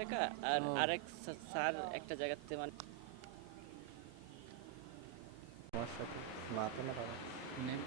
টাকা। আর ও আরেক স্যার একটা জায়গাতে মানে আমার সাথে মাথা না বাবা নেই।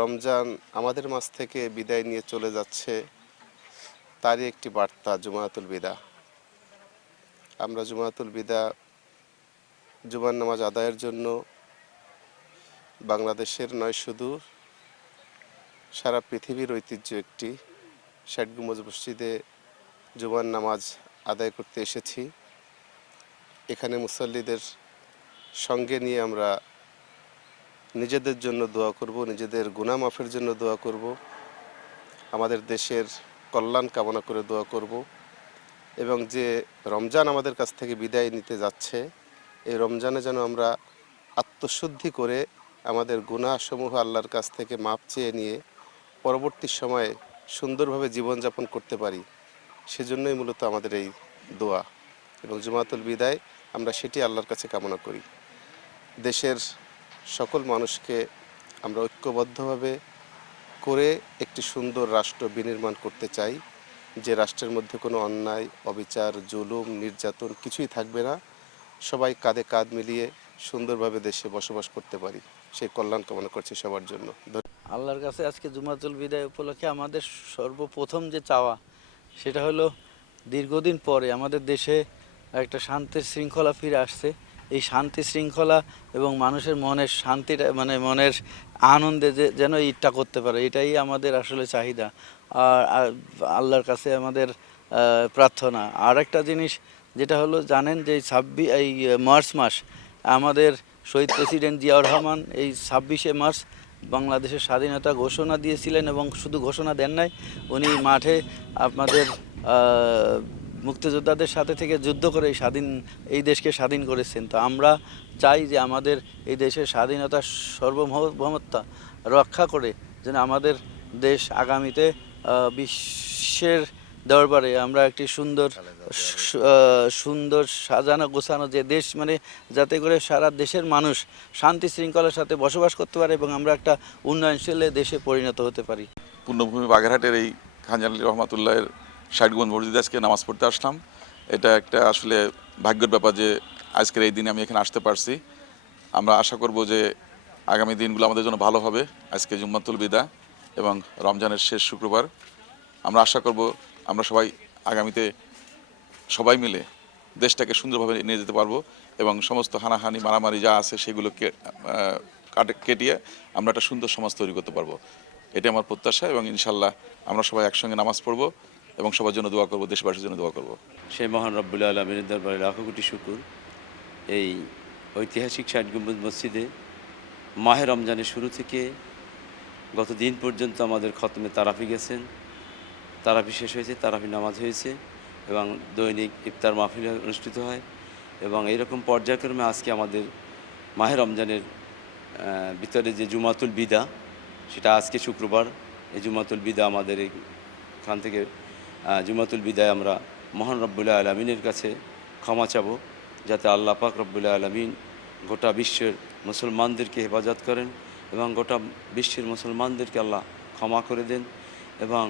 রমজান আমাদের মাঝ থেকে বিদায় নিয়ে চলে যাচ্ছে, তারই একটি বার্তা জুমাতুল বিদা। আমরা জুমাতুল বিদা জুমার নামাজ আদায়ের জন্য বাংলাদেশের নয়, শুধু সারা পৃথিবীর ঐতিহ্য একটি ৬০ গম্বুজ মসজিদে জুমার নামাজ আদায় করতে এসেছি। এখানে মুসল্লিদের সঙ্গে নিয়ে আমরা নিজেদের জন্য দোয়া করব, নিজেদের গুনাহ মাফের জন্য দোয়া করব, আমাদের দেশের কল্যাণ কামনা করে দোয়া করব এবং যে রমজান আমাদের কাছ থেকে বিদায় নিতে যাচ্ছে, এই রমজানে যেন আমরা আত্মশুদ্ধি করে আমাদের গুনাহসমূহ আল্লাহর কাছ থেকে মাপ চেয়ে নিয়ে পরবর্তী সময়ে সুন্দরভাবে জীবনযাপন করতে পারি। সেজন্যই মূলত আমাদের এই দোয়া এবং জুমাতুল বিদায় আমরা সেটি আল্লাহর কাছে কামনা করি। দেশের সকল মানুষকে আমরা ঐক্যবদ্ধভাবে করে একটি সুন্দর রাষ্ট্র বিনির্মাণ করতে চাই, যে রাষ্ট্রের মধ্যে কোনো অন্যায়, অবিচার, জুলুম, নির্যাতন কিছুই থাকবে না। সবাই কাঁধে কাঁধ মিলিয়ে সুন্দরভাবে দেশে বসবাস করতে পারি, সেই কল্যাণ কামনা করছি সবার জন্য। আল্লাহর কাছে আজকে জুমাতুল বিদায় উপলক্ষে আমাদের সর্বপ্রথম যে চাওয়া সেটা হলো দীর্ঘদিন পরে আমাদের দেশে একটা শান্তির শৃঙ্খলা ফিরে আসছে। এই শান্তি শৃঙ্খলা এবং মানুষের মনের শান্তিটা মানে মনের আনন্দে যেন ঈদটা করতে পারে, এটাই আমাদের আসলে চাহিদা। আর আল্লাহর কাছে আমাদের প্রার্থনা। আর একটা জিনিস যেটা হলো জানেন যে এই মার্চ মাস আমাদের শহীদ প্রেসিডেন্ট জিয়াউর রহমান এই ২৬শে মার্চ বাংলাদেশের স্বাধীনতা ঘোষণা দিয়েছিলেন এবং শুধু ঘোষণা দেন নাই, উনি মাঠে আপনাদের মুক্তিযোদ্ধাদের সাথে থেকে যুদ্ধ করে এই দেশকে স্বাধীন করেছেন। তো আমরা চাই যে আমাদের এই দেশের স্বাধীনতার সার্বভৌমত্ব রক্ষা করে যেন আমাদের দেশ আগামীতে বিশ্বের দরবারে আমরা একটি সুন্দর সাজানো গোছানো যে দেশ, মানে যাতে করে সারা দেশের মানুষ শান্তি শৃঙ্খলার সাথে বসবাস করতে পারে এবং আমরা একটা উন্নয়নশীল দেশে পরিণত হতে পারি। পূর্ণভূমি বাগেরহাটের এই খান আলী রহমাতুল্লাহের ৬০ গম্বুজ মসজিদে আজকে নামাজ পড়তে আসলাম। এটা একটা আসলে ভাগ্যের ব্যাপার যে আজকের এই দিনে আমি এখানে আসতে পারছি। আমরা আশা করব যে আগামী দিনগুলো আমাদের জন্য ভালো হবে। আজকে জুম্মাতুল বিদা এবং রমজানের শেষ শুক্রবার। আমরা আশা করব আমরা সবাই আগামীতে সবাই মিলে দেশটাকে সুন্দরভাবে নিয়ে যেতে পারবো এবং সমস্ত হানাহানি মারামারি যা আছে সেগুলোকে কেটিয়ে আমরা একটা সুন্দর সমাজ তৈরি করতে পারবো। এটা আমার প্রত্যাশা এবং ইনশাল্লাহ আমরা সবাই একসঙ্গে নামাজ পড়বো এবং সবার জন্য দোয়া করবো, দেশবাসীর জন্য দোয়া করবো। সেই মহান রব্বুল আলমীর দরবারে লাখো কোটি শুকুর। এই ঐতিহাসিক ৬০ গম্বুজ মসজিদে মাহে রমজানের শুরু থেকে গত দিন পর্যন্ত আমাদের খতমে তারাফি গেছেন তারাবি শেষ হয়েছে, তারাবি নামাজ হয়েছে এবং দৈনিক ইফতার মাহফিল অনুষ্ঠিত হয় এবং এইরকম পর্যায়ক্রমে আজকে আমাদের মাহে রমজানের ভিতরে যে জুমাতুল বিদা, সেটা আজকে শুক্রবার। এই জুমাতুল বিদা আমাদের এখান থেকে জুমাতুল বিদায় আমরা মহান রব্বুল আলমিনের কাছে ক্ষমা চাবো, যাতে আল্লাহ পাক রব্বুল আলমিন গোটা বিশ্বের মুসলমানদেরকে হেফাজত করেন এবং গোটা বিশ্বের মুসলমানদেরকে আল্লাহ ক্ষমা করে দেন এবং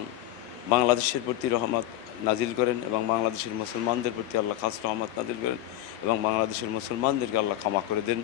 বাংলাদেশের প্রতি রহমত নাজিল করেন এবং বাংলাদেশের মুসলমানদের প্রতি আল্লাহ খাস রহমত নাজিল করেন এবং বাংলাদেশের মুসলমানদেরকে আল্লাহ ক্ষমা করে দেন।